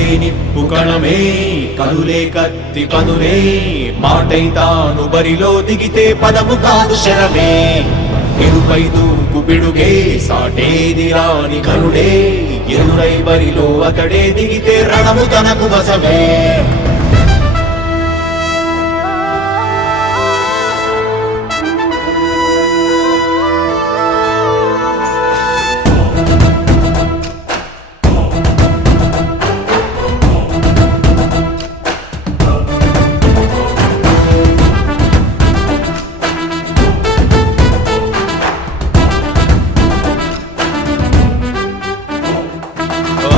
పలుకులే నిప్పు కణమే కనులే కత్తి పదులే మాటై తాను బరిలో దిగితే పదము కాదు శరమే. ఎరుపై దూకు పిడుగే సాటేది రాని కనుడే ఎదురై బరిలో అతడే దిగితే రణము తనకు వసమే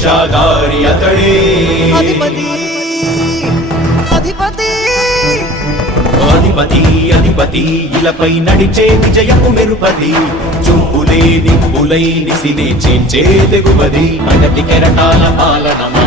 దీక్షాగారి అతడే అధిపతి అధిపతి అధిపతి అధిపతి ఇలపై నడిచే విజయపు మెరుపది చూపులే నిప్పులై నిసినే చేంచే తెగువది అగటి కెరటాల పాలనమా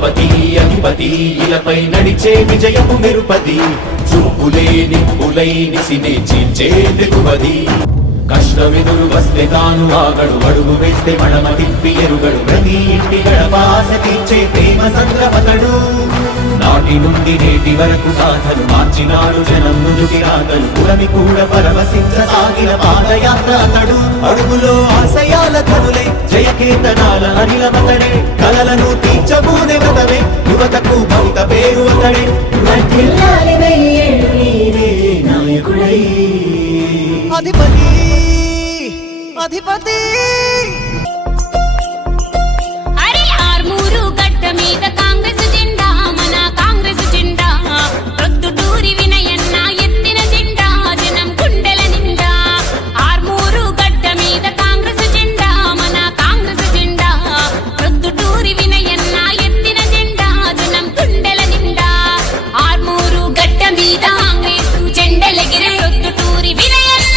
అధిపతి అధిపతి ఇలపై నడిచే విజయము మెరుపది చూపులే నిప్పులై నిసినే చీల్చే తెగువది కష్టమెదురు వస్తే తాను ఆగడు అడుగు వేస్తే మడమ తిప్పి ఎరుగడు. ప్రతి ఇంటి గడపాస తీర్చే ప్రేమ సంద్రపతడు. నాటి నుండి నేటి వరకు సాధను మార్చినాడు జనం నుదుటి రాగలు పురమి కూడా పరవశించ సాగిన పాదయాత్ర అతడు. అడుగులో ఆశయాల కనులై జయకేతనాల అనిలమతడే. కలలను తీర్చబూనే వ్రతమే యువతకు భవిత పేరు అతడే. అధిపతి అధిపతి.